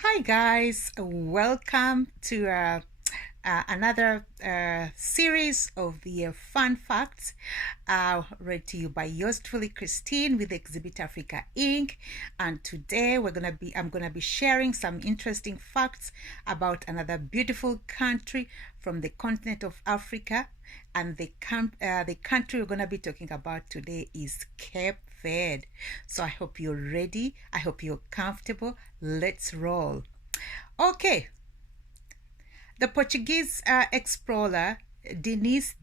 Hi guys, welcome to another series of the fun facts read to you by yours truly, Christine, with Exhibit Africa Inc. And today I'm gonna be sharing some interesting facts about another beautiful country from the continent of Africa. And the country we're gonna be talking about today is Cape Verde. So I hope you're ready. I hope you're comfortable. Let's roll. Okay, the Portuguese explorer Diaz,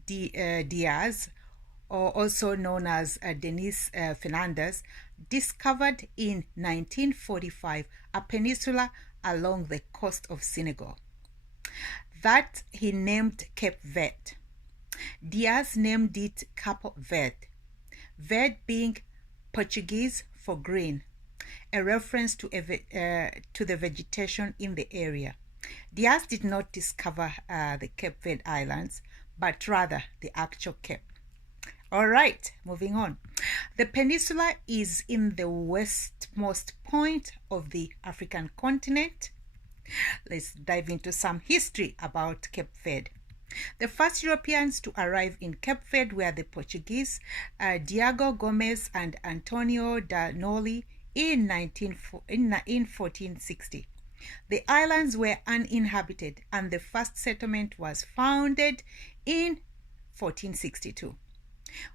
or also known as Denis Fernandes, discovered in 1945 a peninsula along the coast of Senegal that he named Cape Verde. Diaz named it Capo Verde, verde being Portuguese for green, a reference to the vegetation in the area. Diaz did not discover the Cape Verde Islands, but rather the actual Cape. All right, moving on. The peninsula is in the westmost point of the African continent. Let's dive into some history about Cape Verde. The first Europeans to arrive in Cape Verde were the Portuguese Diego Gomes and Antonio da Noli in 1460. The islands were uninhabited and the first settlement was founded in 1462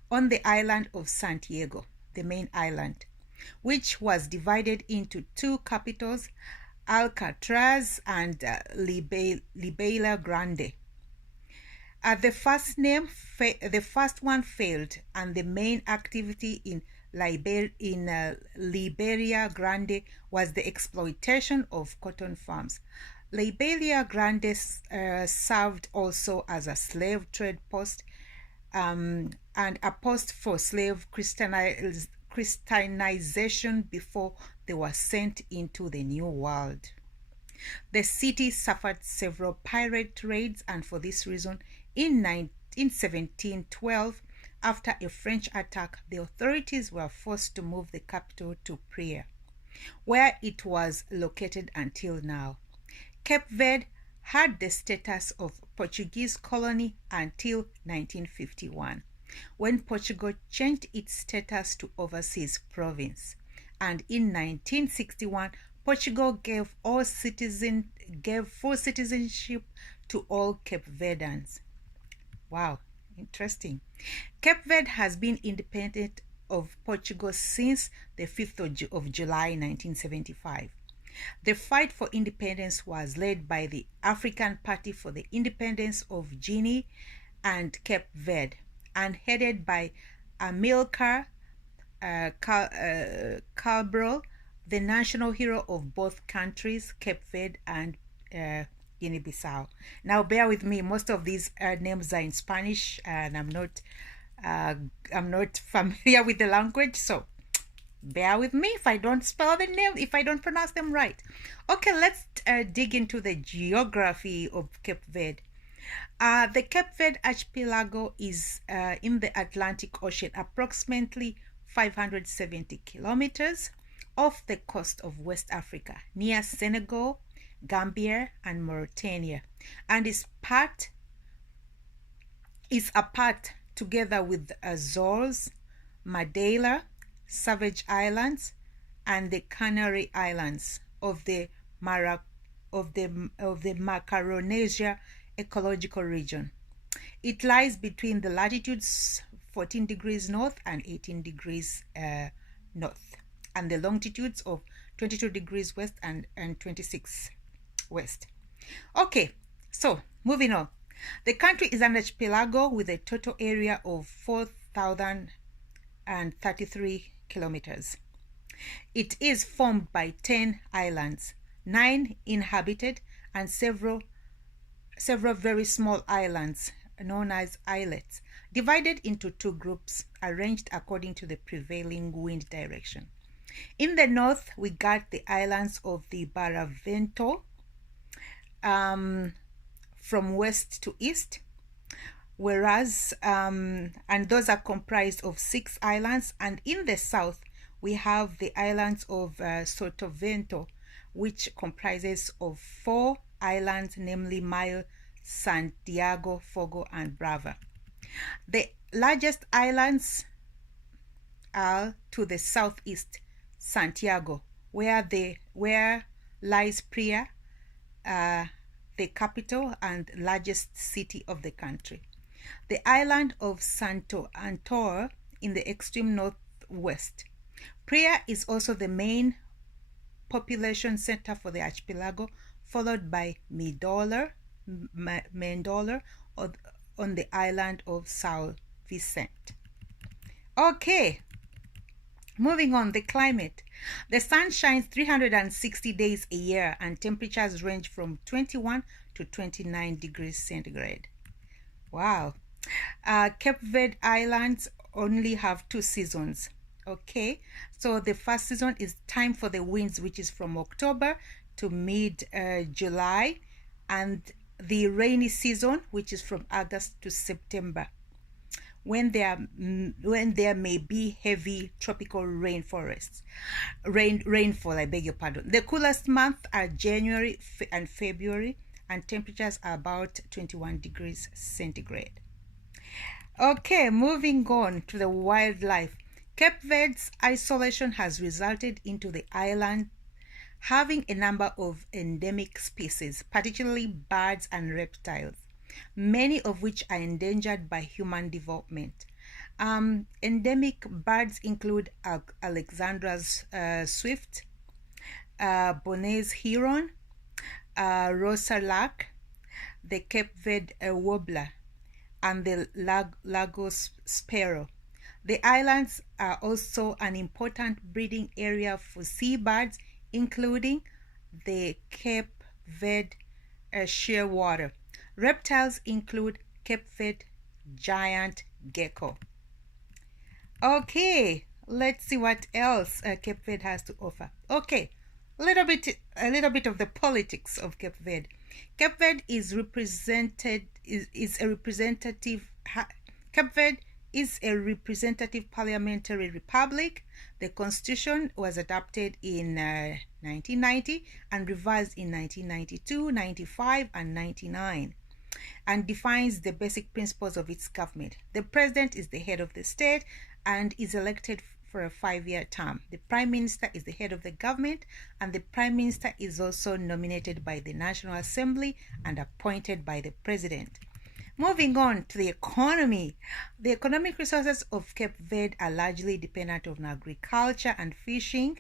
on the island of Santiago, the main island, which was divided into two capitals, Alcatraz and Libela Grande. The first one failed, and the main activity in Liberia Grande was the exploitation of cotton farms. Liberia Grande served also as a slave trade post and a post for slave Christianization before they were sent into the New World. The city suffered several pirate raids, and for this reason, in 1712, after a French attack, the authorities were forced to move the capital to Praia, where it was located until now. Cape Verde had the status of Portuguese colony until 1951, when Portugal changed its status to overseas province, and in 1961, Portugal gave full citizenship to all Cape Verdeans. Wow, interesting. Cape Verde has been independent of Portugal since the 5th of July 1975. The fight for independence was led by the African Party for the Independence of Guinea and Cape Verde, and headed by Amilcar Cabral, the national hero of both countries, Cape Verde and Guinea-Bissau. Now, bear with me. Most of these names are in Spanish, and I'm not familiar with the language, so bear with me if I don't spell the name, if I don't pronounce them right. Okay, let's dig into the geography of Cape Verde. The Cape Verde archipelago is in the Atlantic Ocean, approximately 570 kilometers off the coast of West Africa, near Senegal, Gambia, and Mauritania, and is apart together with the Azores, Madeira, Savage Islands, and the Canary Islands of the Macaronesia ecological region. It lies between the latitudes 14 degrees north and 18 degrees north, and the longitudes of 22 degrees west and 26 west. Okay, so moving on. The country is an archipelago with a total area of 4,033 kilometers. It is formed by 10 islands, 9 inhabited, and several very small islands known as islets, divided into two groups arranged according to the prevailing wind direction. In the north, we got the islands of the Barlavento from west to east, whereas and those are comprised of 6 islands, and in the south we have the islands of Sotovento, which comprises of 4 islands, namely Mayo, Santiago, Fogo, and Brava. The largest islands are to the southeast, Santiago, where lies Praia, the capital and largest city of the country. The island of Santo Antoro in the extreme northwest. Praia is also the main population center for the archipelago, followed by Mendola on the island of São Vicente. Okay, moving on, the climate. The sun shines 360 days a year and temperatures range from 21 to 29 degrees centigrade. Wow. Cape Verde Islands only have 2 seasons. Okay, so the first season is time for the winds, which is from October to mid-July, and the rainy season, which is from August to September, when there may be heavy tropical rainfall, I beg your pardon. The coolest months are January and February, and temperatures are about 21 degrees centigrade. Okay, moving on to the wildlife. Cape Verde's isolation has resulted into the island having a number of endemic species, particularly birds and reptiles, many of which are endangered by human development. Endemic birds include Alexandra's swift, Bonnet's heron, Rosa lark, the Cape Verde warbler, and the Lagos sparrow. The islands are also an important breeding area for seabirds, including the Cape Verde shearwater. Reptiles include Cape Verde giant gecko. Okay, let's see what else Cape Verde has to offer. Okay, a little bit of the politics of Cape Verde. Cape Verde is a representative. Cape Verde is a representative parliamentary republic. The constitution was adopted in 1990 and revised in 1992, 95, and 99, and defines the basic principles of its government. The president is the head of the state and is elected for a 5-year term. The prime minister is the head of the government, and the prime minister is also nominated by the National Assembly and appointed by the president. Moving on to the economy. The economic resources of Cape Verde are largely dependent on agriculture and fishing,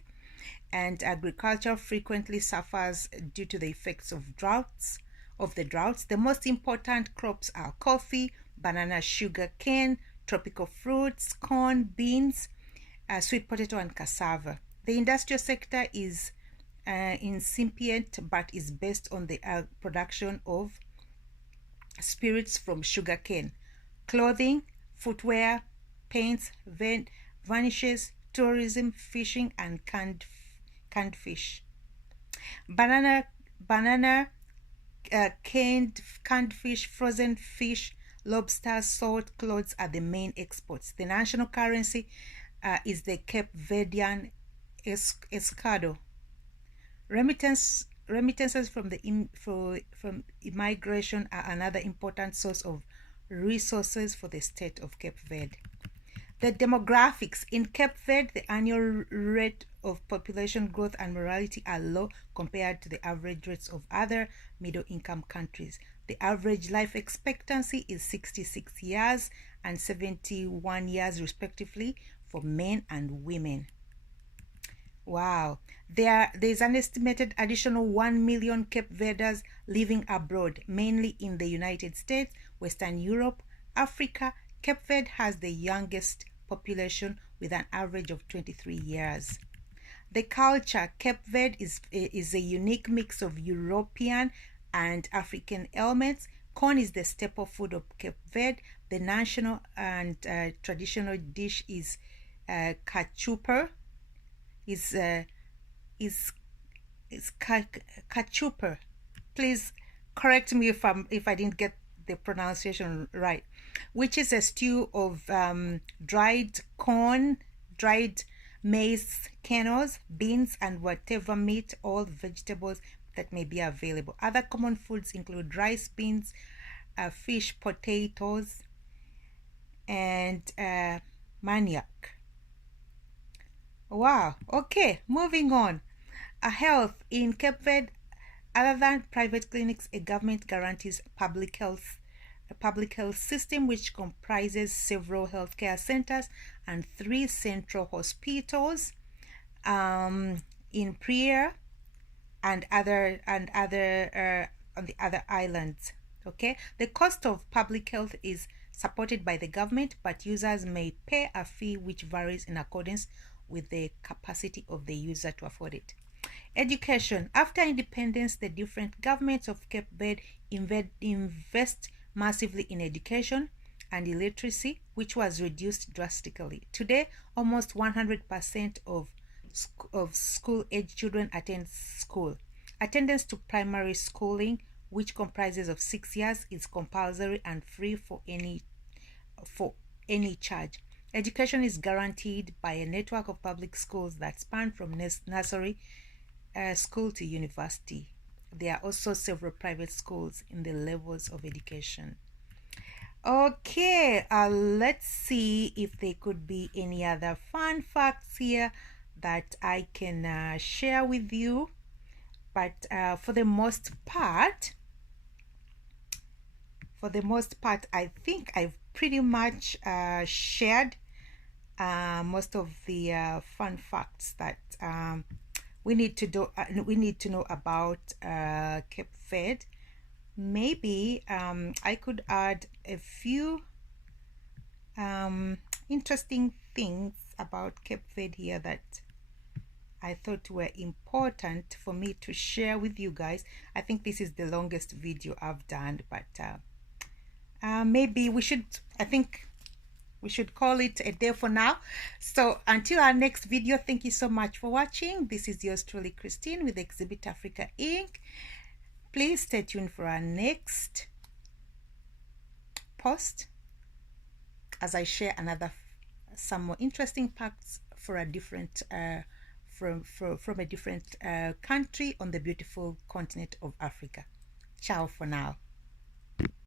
and agriculture frequently suffers due to the effects of droughts. The most important crops are coffee, banana, sugar cane, tropical fruits, corn, beans, sweet potato, and cassava. The industrial sector is incipient but is based on the production of spirits from sugarcane, clothing, footwear, paints, varnishes, tourism, fishing, and canned fish. Banana, canned fish, frozen fish, lobster, salt, clothes are the main exports. The national currency is the Cape Verdean escudo. Remittances from immigration are another important source of resources for the state of Cape Verde. The demographics. In Cape Verde, the annual rate of population growth and mortality are low compared to the average rates of other middle-income countries. The average life expectancy is 66 years and 71 years respectively for men and women. Wow. There's an estimated additional 1 million Cape Verdeans living abroad, mainly in the United States, Western Europe, Africa. Cape Verde has the youngest population with an average of 23 years. The culture. Cape Verde is a unique mix of European and African elements. Corn is the staple food of Cape Verde. The national and traditional dish is cachupa. Is cachupa. Please correct me if I didn't get the pronunciation right. Which is a stew of dried corn, dried maize kernels, beans, and whatever meat or vegetables that may be available. Other common foods include rice, beans, fish, potatoes, and manioc. Wow. Okay, moving on. Health in Cape Verde, other than private clinics, a government guarantees a public health system which comprises several healthcare centers and 3 central hospitals in Priya and other on the other islands. Okay, the cost of public health is supported by the government, but users may pay a fee which varies in accordance with the capacity of the user to afford it. Education. After independence, the different governments of Cape Verde invest massively in education and illiteracy, which was reduced drastically. Today, almost 100% of school-age children attend school. Attendance to primary schooling, which comprises of 6 years, is compulsory and free for any charge. Education is guaranteed by a network of public schools that span from nursery school to university. There are also several private schools in the levels of education. Okay, let's see if there could be any other fun facts here that I can share with you. But for the most part, I think I've pretty much shared most of the fun facts that we need to know about Cape Verde. Maybe I could add a few interesting things about Cape Verde here that I thought were important for me to share with you guys. I think this is the longest video I've done, but maybe we should call it a day for now. So until our next video, thank you so much for watching. This is yours truly, Christine, with Exhibit Africa Inc. Please stay tuned for our next post as I share some more interesting facts for a different from a different country on the beautiful continent of Africa. Ciao for now.